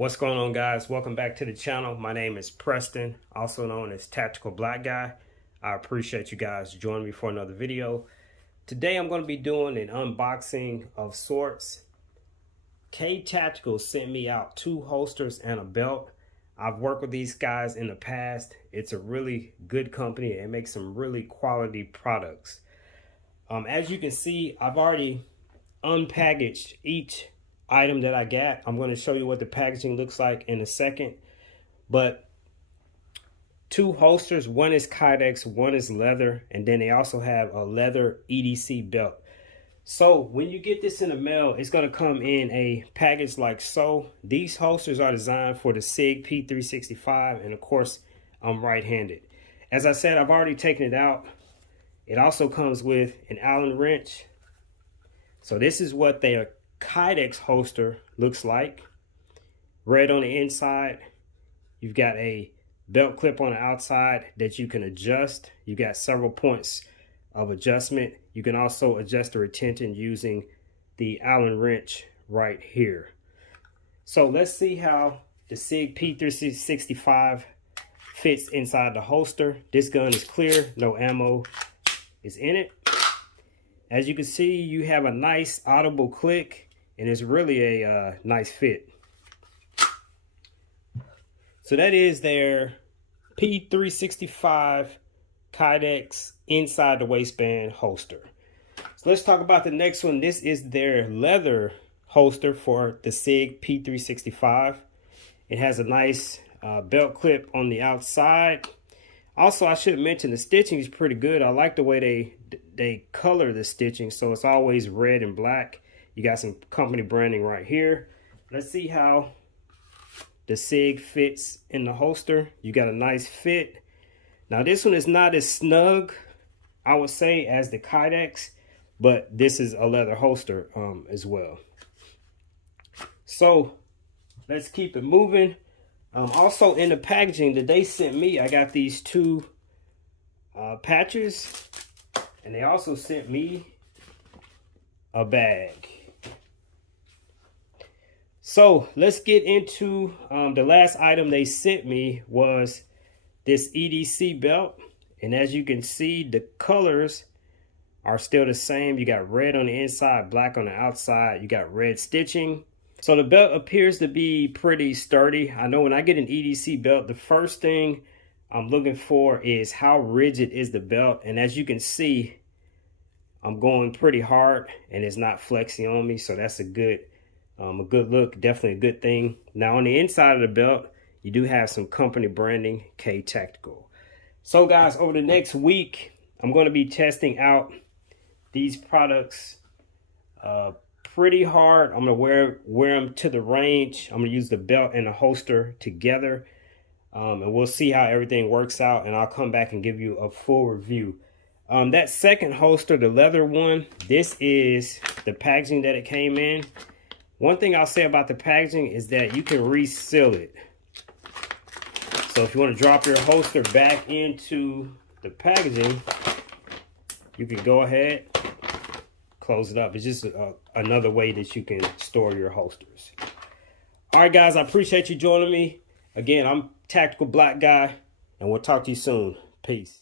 What's going on, guys? Welcome back to the channel. My name is Preston, also known as Tactical Black Guy. I appreciate you guys joining me for another video. Today I'm going to be doing an unboxing of sorts. Tactical sent me out 2 holsters and a belt. I've worked with these guys in the past. It's a really good company and makes some really quality products. As you can see, I've already unpackaged each item that I got. I'm going to show you what the packaging looks like in a second. But 2 holsters, one is Kydex, one is leather, and then they also have a leather EDC belt. So when you get this in the mail, it's going to come in a package like so. These holsters are designed for the SIG P365, and of course I'm right-handed. As I said, I've already taken it out. It also comes with an Allen wrench. So this is what their Kydex holster looks like. Red on the inside. You've got a belt clip on the outside that you can adjust. You got several points of adjustment. You can also adjust the retention using the Allen wrench right here. So let's see how the SIG P365 fits inside the holster. This gun is clear, no ammo is in it. As you can see, you have a nice audible click, and it's really a nice fit. So that is their P365 Kydex inside the waistband holster. So let's talk about the next one. This is their leather holster for the SIG P365. It has a nice belt clip on the outside. Also, I should mention the stitching is pretty good. I like the way they color the stitching, so it's always red and black. You got some company branding right here. Let's see how the SIG fits in the holster. You got a nice fit. Now this one is not as snug, I would say, as the Kydex, but this is a leather holster as well. So let's keep it moving. Also in the packaging that they sent me, I got these 2 patches, and they also sent me a bag. So let's get into the last item they sent me was this EDC belt. And as you can see, the colors are still the same. You got red on the inside, black on the outside. You got red stitching. So the belt appears to be pretty sturdy. I know when I get an EDC belt, the first thing I'm looking for is how rigid is the belt. And as you can see, I'm going pretty hard and it's not flexing on me. So that's a good look, definitely a good thing. Now on the inside of the belt, you do have some company branding, Tactical. So guys, over the next week, I'm going to be testing out these products pretty hard. I'm going to wear them to the range. I'm going to use the belt and the holster together. And we'll see how everything works out, and I'll come back and give you a full review. That second holster, the leather one, this is the packaging that it came in. One thing I'll say about the packaging is that you can reseal it. So if you want to drop your holster back into the packaging, you can go ahead, close it up. It's just another way that you can store your holsters. All right, guys, I appreciate you joining me. Again, I'm Tactical Black Guy, and we'll talk to you soon. Peace.